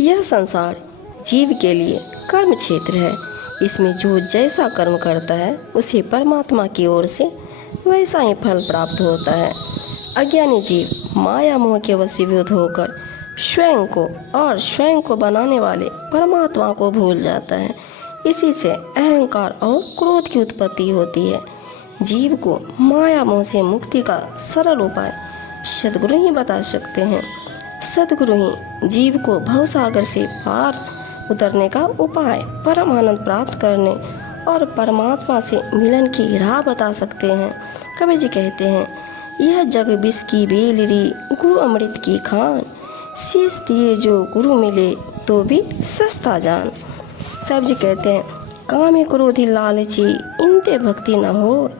यह संसार जीव के लिए कर्म क्षेत्र है। इसमें जो जैसा कर्म करता है उसे परमात्मा की ओर से वैसा ही फल प्राप्त होता है। अज्ञानी जीव माया मोह के वशीभूत होकर स्वयं को और स्वयं को बनाने वाले परमात्मा को भूल जाता है। इसी से अहंकार और क्रोध की उत्पत्ति होती है। जीव को माया मोह से मुक्ति का सरल उपाय सद्गुरु ही बता सकते हैं। सद्गुरु ही जीव को भवसागर से पार उतरने का उपाय, परम आनंद प्राप्त करने और परमात्मा से मिलन की राह बता सकते हैं। कबीर जी कहते हैं, यह जग विष की बेलरी, गुरु अमृत की खान, शीश दिए जो गुरु मिले तो भी सस्ता जान। साहब जी कहते हैं, कामी क्रोधी लालची इनते भक्ति न हो,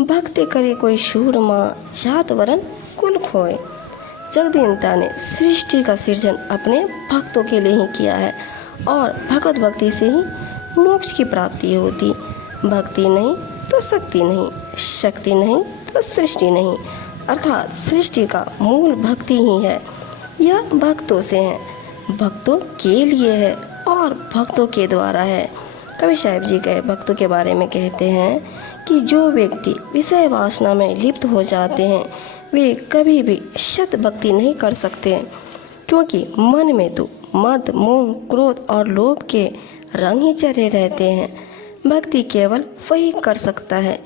भक्ति करे कोई शूरमा, जात वरन कुल खोए। जगदीनता ने सृष्टि का सृजन अपने भक्तों के लिए ही किया है और भगवत भक्ति से ही मोक्ष की प्राप्ति होती। भक्ति नहीं तो शक्ति नहीं, शक्ति नहीं तो सृष्टि नहीं, अर्थात सृष्टि का मूल भक्ति ही है। यह भक्तों से है, भक्तों के लिए है और भक्तों के द्वारा है। कबीर साहब जी के भक्तों के बारे में कहते हैं कि जो व्यक्ति विषय वासना में लिप्त हो जाते हैं वे कभी भी सत भक्ति नहीं कर सकते, क्योंकि मन में तो मद मोह क्रोध और लोभ के रंग ही चढ़े रहते हैं। भक्ति केवल वही कर सकता है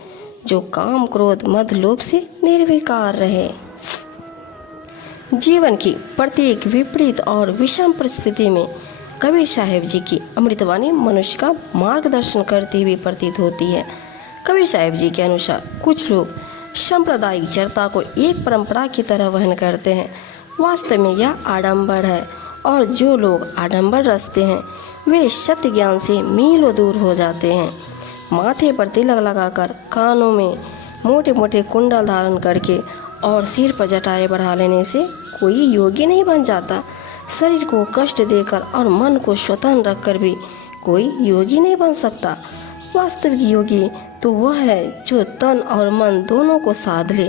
जो काम क्रोध मद लोभ से निर्विकार रहे। जीवन की प्रत्येक विपरीत और विषम परिस्थिति में कबीर साहब जी की अमृतवाणी मनुष्य का मार्गदर्शन करती हुई प्रतीत होती है। कबीर साहब जी के अनुसार कुछ लोग सांप्रदायिक जड़ता को एक परंपरा की तरह वहन करते हैं। वास्तव में यह आडंबर है और जो लोग आडंबर रचते हैं वे सत्य ज्ञान से मीलों दूर हो जाते हैं। माथे पर तिलक लगाकर, कानों में मोटे मोटे कुंडल धारण करके और सिर पर जटाएं बढ़ा लेने से कोई योगी नहीं बन जाता। शरीर को कष्ट देकर और मन को स्वतंत्र रखकर भी कोई योगी नहीं बन सकता। वास्तविक योगी तो वह है जो तन और मन दोनों को साध ले।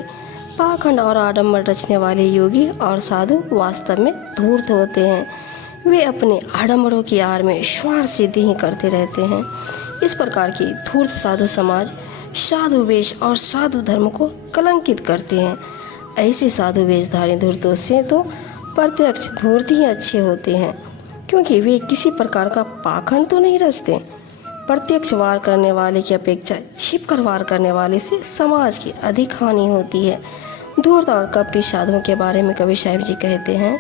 पाखंड और आडंबर रचने वाले योगी और साधु वास्तव में धूर्त होते हैं। वे अपने आडंबरों की आड़ में स्वार्थ सिद्धि ही करते रहते हैं। इस प्रकार की धूर्त साधु समाज साधु वेश और साधु धर्म को कलंकित करते हैं। ऐसे साधु वेशधारी धूर्तों से तो प्रत्यक्ष धूर्त ही अच्छे होते हैं, क्योंकि वे किसी प्रकार का पाखंड तो नहीं रचते। प्रत्यक्ष वार करने वाले की अपेक्षा छिप कर वार करने वाले से समाज की अधिक हानि होती है। धूर्त और कपटी साधुओं के बारे में कबीर साहब जी कहते हैं,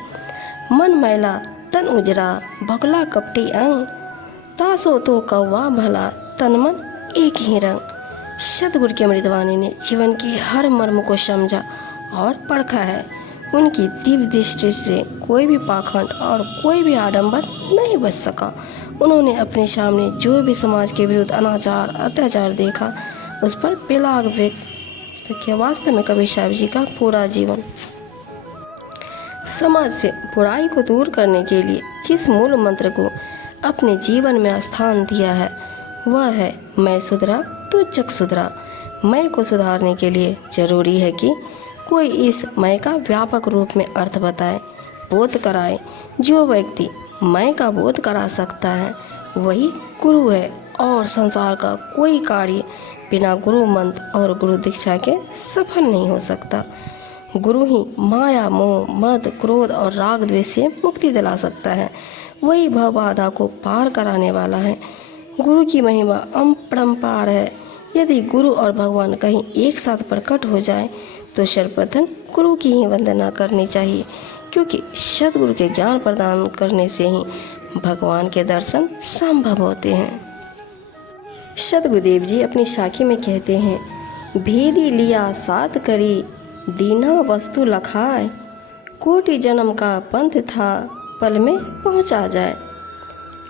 मन मैला तन उजरा, भगला कपटी अंग, तासो तो कौवा भला, तन मन एक ही रंग। सतगुरु की अमृतवाणी ने जीवन की हर मर्म को समझा और परखा है। उनकी दिव्य दृष्टि से कोई भी पाखंड और कोई भी आडंबर नहीं बच सका। उन्होंने अपने सामने जो भी समाज के विरुद्ध अनाचार अत्याचार देखा उस पर बेलाग व्यक्त किया। वास्तव में कबीर साहब जी का पूरा जीवन समाज से बुराई को दूर करने के लिए जिस मूल मंत्र को अपने जीवन में स्थान दिया है वह है, मैं सुधरा तो जग सुधरा। मैं को सुधारने के लिए जरूरी है कि कोई इस मैं का व्यापक रूप में अर्थ बताए, बोध कराए। जो व्यक्ति मैं का बोध करा सकता है वही गुरु है और संसार का कोई कार्य बिना गुरु मंत्र और गुरु दीक्षा के सफल नहीं हो सकता। गुरु ही माया मोह मद क्रोध और राग द्वेष से मुक्ति दिला सकता है। वही भव बाधा को पार कराने वाला है। गुरु की महिमा अपरंपार है। यदि गुरु और भगवान कहीं एक साथ प्रकट हो जाए तो सर्वप्रथम गुरु की ही वंदना करनी चाहिए, क्योंकि सद्गुरु के ज्ञान प्रदान करने से ही भगवान के दर्शन संभव होते हैं। सद्गुरुदेव जी अपनी साखी में कहते हैं, भेदी लिया सात करी, दीना वस्तु लखाए, कोटि जन्म का पंथ था, पल में पहुंचा जाए।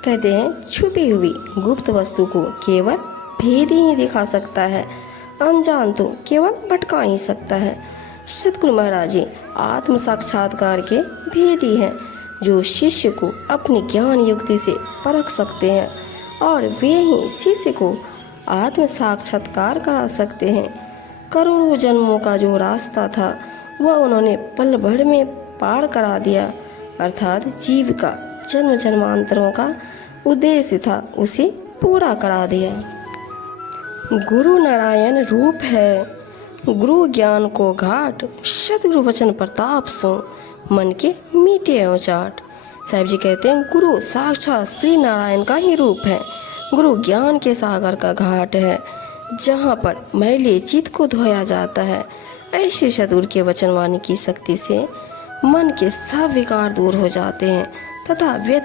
कहते हैं, छुपी हुई गुप्त वस्तु को केवल भेदी ही दिखा सकता है, अनजान तो केवल भटका ही सकता है। सतगुरु महाराज जी आत्म साक्षात्कार के भेदी हैं, जो शिष्य को अपनी ज्ञान युक्ति से परख सकते हैं और वे ही शिष्य को आत्म साक्षात्कार करा सकते हैं। करोड़ों जन्मों का जो रास्ता था वह उन्होंने पल भर में पार करा दिया, अर्थात जीव का जन्म जन्मांतरों का उद्देश्य था उसे पूरा करा दिया। गुरु नारायण रूप है, गुरु ज्ञान को घाट, सतगुरु वचन प्रताप सो मन के मीठे उचाट। साहिब जी कहते हैं गुरु साक्षात श्री नारायण का ही रूप है, गुरु ज्ञान के सागर का घाट है, जहाँ पर मैले चित्त को धोया जाता है। ऐसे सतगुरु के वचन वाणी की शक्ति से मन के सब विकार दूर हो जाते हैं तथा व्यथित